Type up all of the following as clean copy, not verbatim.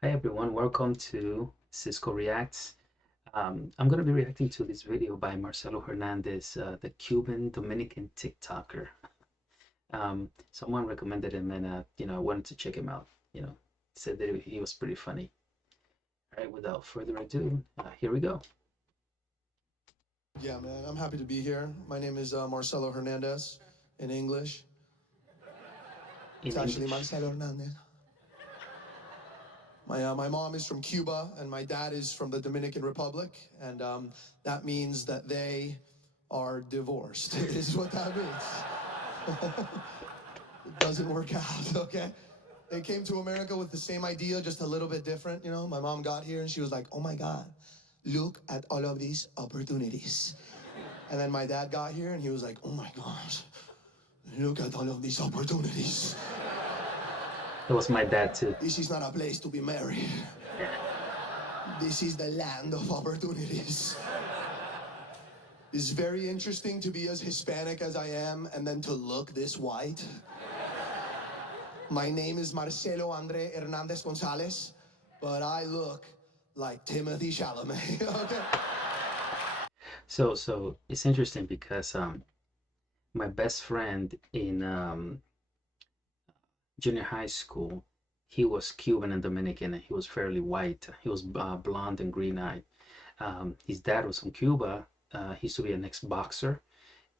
Hi everyone, welcome to Cisco Reacts. I'm going to be reacting to this video by Marcello Hernandez, the Cuban Dominican TikToker. Someone recommended him and I wanted to check him out. Said that he was pretty funny. All right, without further ado, here we go. Yeah, man, I'm happy to be here. My name is Marcello Hernandez in English. It's In actually English. Marcelo Hernandez. My mom is from Cuba and my dad is from the Dominican Republic, and that means that they are divorced. Is what that means. It doesn't work out, okay? They came to America with the same idea, just a little bit different. My mom got here and she was like, "Oh my God, look at all of these opportunities." And then my dad got here and he was like, "Oh my gosh, look at all of these opportunities. That was my dad too. This is not a place to be married. This is the land of opportunities." It's very interesting to be as Hispanic as I am and then to look this white. My name is Marcelo Andre Hernandez Gonzalez, but I look like Timothy Chalamet. Okay? So it's interesting because my best friend in junior high school, he was Cuban and Dominican, and he was fairly white. He was blonde and green-eyed. His dad was from Cuba. He used to be an ex-boxer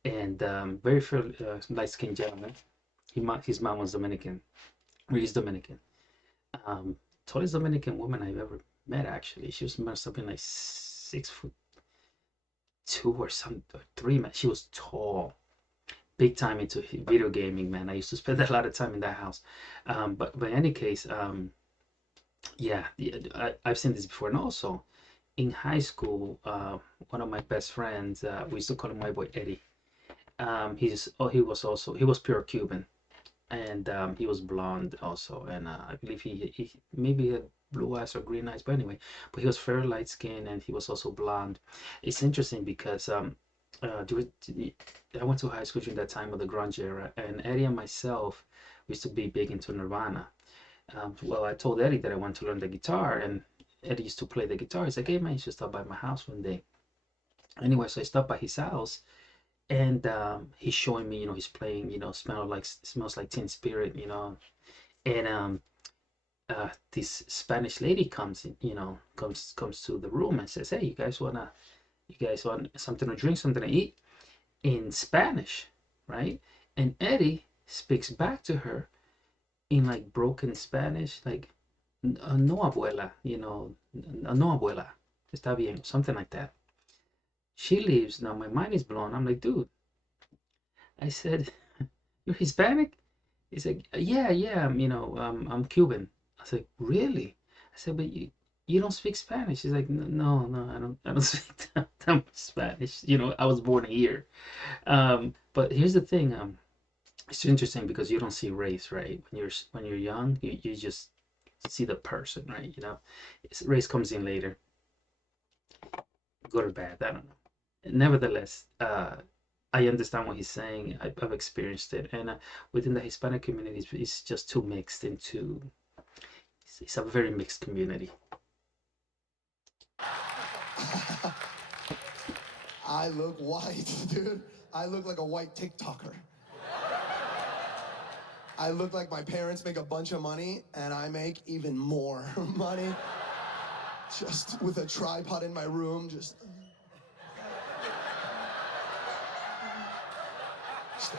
and very fairly light-skinned gentleman. His mom was Dominican, or he's Dominican. Tallest Dominican woman I've ever met, actually. She was something like 6'2" or some or three, man. She was tall, big time into video gaming, man. I used to spend a lot of time in that house. But in any case, yeah, I've seen this before. And also in high school, one of my best friends, we used to call him my boy Eddie. He was pure Cuban, and he was blonde also, and I believe he maybe had blue eyes or green eyes, but anyway, but he was very light skinned and he was also blonde. It's interesting because I went to high school during that time of the grunge era, and Eddie and myself used to be big into Nirvana. Well, I told Eddie that I want to learn the guitar, and Eddie used to play the guitar. He's like, "Hey man, you should stop by my house one day." Anyway, so I stopped by his house, and he's showing me, he's playing, smells like Teen Spirit, and this Spanish lady comes in, comes to the room and says, "Hey, you guys want something to drink, something to eat?" In Spanish, right? And Eddie speaks back to her in like broken Spanish, like "No abuela," "No abuela, está bien," something like that. She leaves. Now my mind is blown. I'm like, dude, I said, "You're Hispanic?" He's like, "Yeah, yeah, I'm Cuban." I was like, "Really?" I said, "But you don't speak Spanish." He's like, "No, no, I don't speak that much Spanish. I was born here." But here's the thing. It's interesting because you don't see race, right? When you're young, you just see the person, right? Race comes in later, good or bad. I don't know. Nevertheless, I understand what he's saying. I've experienced it, and within the Hispanic community, it's just too mixed into. It's a very mixed community. I look white, dude. I look like a white TikToker. I look like my parents make a bunch of money and I make even more money. Just with a tripod in my room, just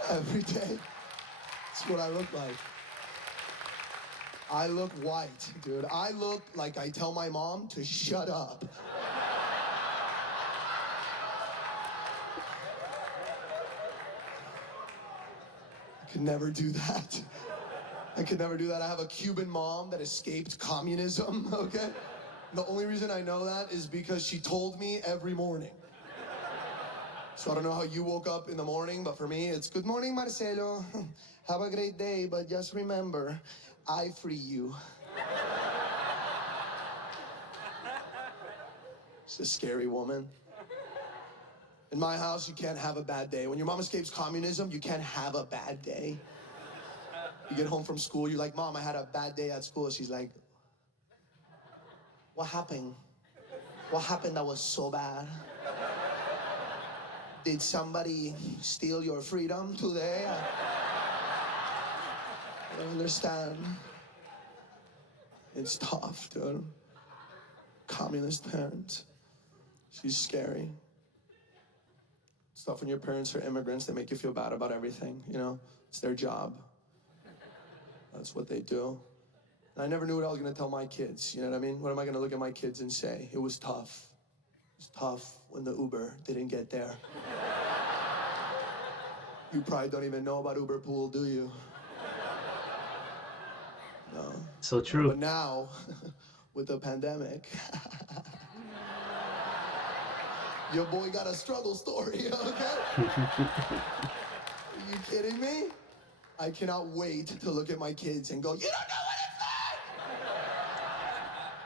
every day. That's what I look like. I look white, dude. I look like I tell my mom to shut up. I could never do that. I could never do that. I have a Cuban mom that escaped communism, okay? The only reason I know that is because she told me every morning. So I don't know how you woke up in the morning, but for me, it's "Good morning, Marcelo. Have a great day, but just remember, I free you." She's a scary woman. In my house, you can't have a bad day. When your mom escapes communism, you can't have a bad day. You get home from school, you're like, "Mom, I had a bad day at school." She's like, What happened? What happened that was so bad? Did somebody steal your freedom today? I don't understand. It's tough, dude. Communist parents. She's scary. It's tough when your parents are immigrants. They make you feel bad about everything, you know? It's their job. That's what they do. And I never knew what I was gonna tell my kids, you know what I mean? What am I gonna look at my kids and say? It was tough. It was tough when the Uber didn't get there. You probably don't even know about Uber Pool, do you? No. So No, true. but now, with the pandemic, your boy got a struggle story, okay? Are you kidding me? I cannot wait to look at my kids and go, you don't know what it's like!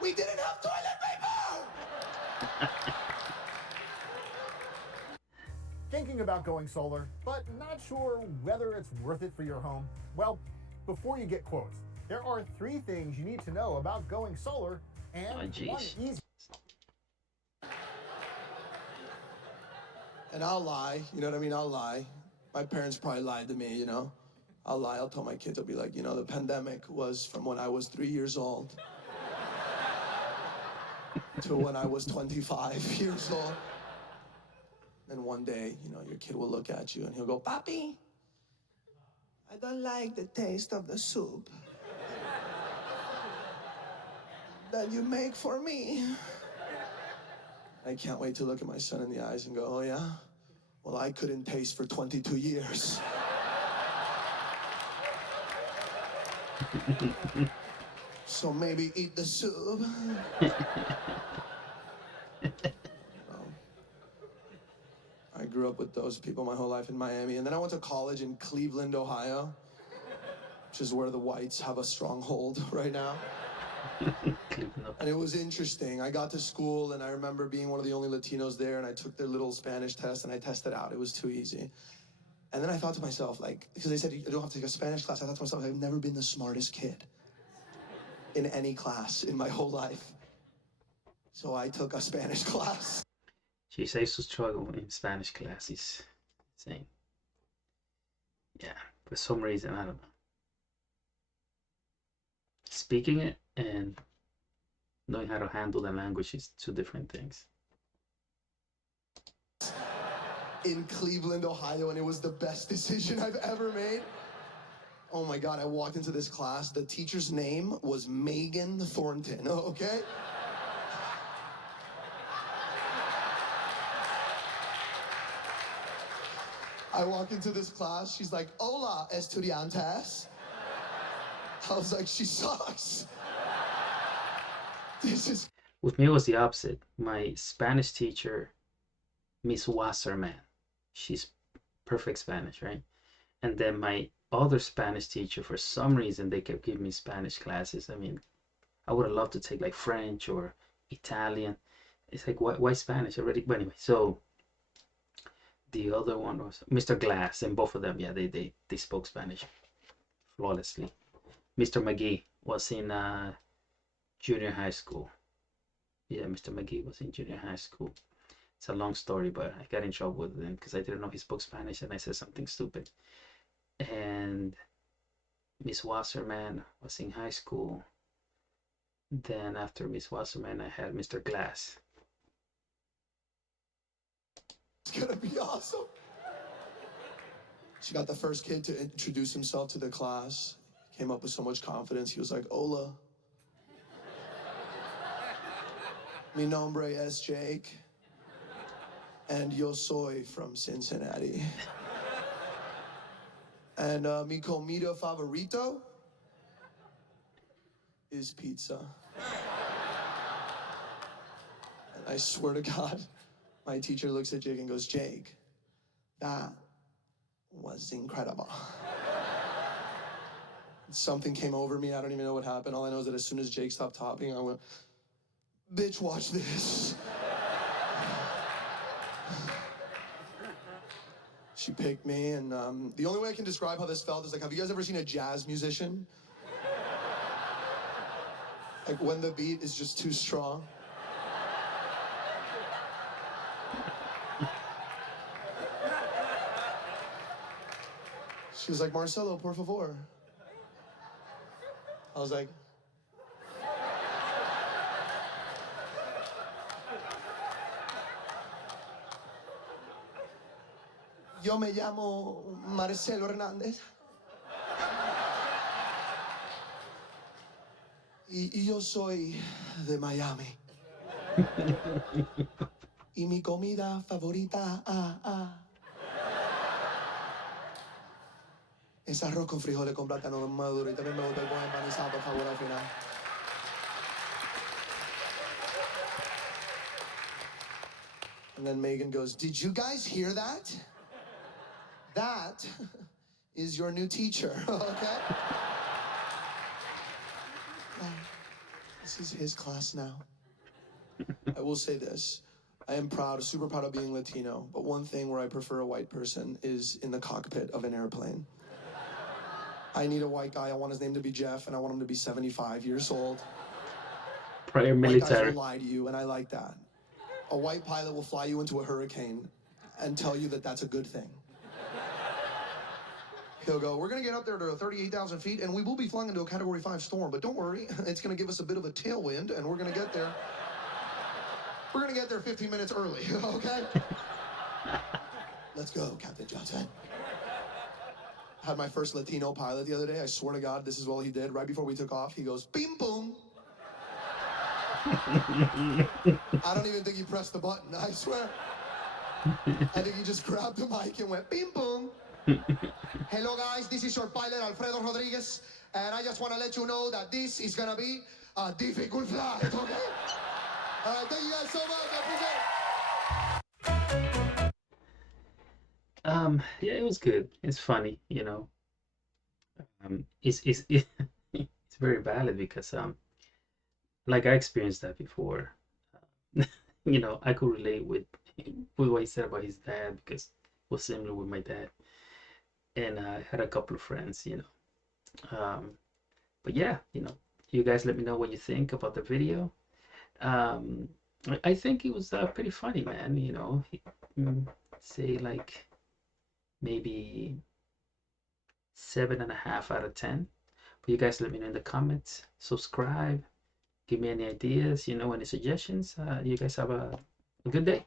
We didn't have toilet paper! Thinking about going solar, but not sure whether it's worth it for your home? Well, before you get quotes, there are 3 things you need to know about going solar, and Oh, one jeez. easy. And I'll lie, you know what I mean? I'll lie. My parents probably lied to me, you know? I'll lie, I'll tell my kids, I'll be like, you know, the pandemic was from when I was 3 years old to when I was 25 years old. And one day, you know, your kid will look at you and he'll go, Papi, I don't like the taste of the soup that you make for me. I can't wait to look at my son in the eyes and go, oh yeah? Well, I couldn't taste for 22 years. So maybe eat the soup. I grew up with those people my whole life in Miami, and then I went to college in Cleveland, Ohio, which is where the whites have a stronghold right now. And it was interesting. I got to school, and I remember being one of the only Latinos there, and I took their little Spanish test, and I tested out. It was too easy. And then I thought to myself, like, because they said you don't have to take a Spanish class, I thought to myself, I've never been the smartest kid in any class in my whole life. So I took a Spanish class. She says to struggle in Spanish classes. Insane. Yeah, for some reason, I don't know. Speaking it and knowing how to handle the language is 2 different things. In Cleveland, Ohio, and it was the best decision I've ever made. Oh my God, I walked into this class. The teacher's name was Megan Thornton, okay? I walk into this class, she's like, hola, estudiantes. I was like, she sucks. This is... With me, it was the opposite. My Spanish teacher, Miss Wasserman, she's perfect Spanish, right? And then my other Spanish teacher, for some reason, they kept giving me Spanish classes. I mean, I would have loved to take like French or Italian. It's like, why Spanish already? But anyway, so the other one was Mr. Glass, and both of them, yeah, they spoke Spanish flawlessly. Mr. McGee was in junior high school. Yeah, Mr. McGee was in junior high school. It's a long story, but I got in trouble with him because I didn't know he spoke Spanish and I said something stupid. And Miss Wasserman was in high school. Then after Miss Wasserman, I had Mr. Glass. It's gonna be awesome. She got the first kid to introduce himself to the class. Came up with so much confidence. He was like, hola. Mi nombre es Jake. And yo soy from Cincinnati. And mi comida favorito is pizza. And I swear to God, my teacher looks at Jake and goes, Jake, that was incredible. Something came over me. I don't even know what happened. All I know is that as soon as Jake stopped talking, I went, bitch, watch this. She picked me, and the only way I can describe how this felt is like, have you guys ever seen a jazz musician? Like when the beat is just too strong. She was like, Marcello, por favor. I was like, yo me llamo Marcello Hernandez. Y yo soy de Miami. Y mi comida favorita es arroz con frijoles con plátano maduro. Y también me gusta el buen empanizado, por favor, al final. And then Megan goes, did you guys hear that? That is your new teacher, okay? This is his class now. I will say this. I am proud, super proud of being Latino, but one thing where I prefer a white person is in the cockpit of an airplane. I need a white guy. I want his name to be Jeff, and I want him to be 75 years old. Prior White guys military. will lie to you, and I like that. A white pilot will fly you into a hurricane and tell you that that's a good thing. He'll go, we're going to get up there to 38,000 feet, and we will be flying into a Category 5 storm, but don't worry, it's going to give us a bit of a tailwind, and we're going to get there. We're going to get there 15 minutes early, okay? Let's go, Captain Johnson. I had my first Latino pilot the other day. I swear to God, this is all he did. Right before we took off, he goes, beam boom. I don't even think he pressed the button, I swear. I think he just grabbed the mic and went, beam boom. Hello guys, this is your pilot Alfredo Rodriguez, and I just want to let you know that this is gonna be a difficult flight, okay? Thank you guys so much, I appreciate it. Yeah, it was good. It's funny, you know. It's very valid because like I experienced that before. You know, I could relate with what he said about his dad because it was similar with my dad. And I had a couple of friends, you know. But yeah, you know, you guys let me know what you think about the video. Um, I think it was pretty funny, man. You know, say like maybe 7.5 out of 10. But you guys let me know in the comments. Subscribe. Give me any ideas, you know, any suggestions. You guys have a good day.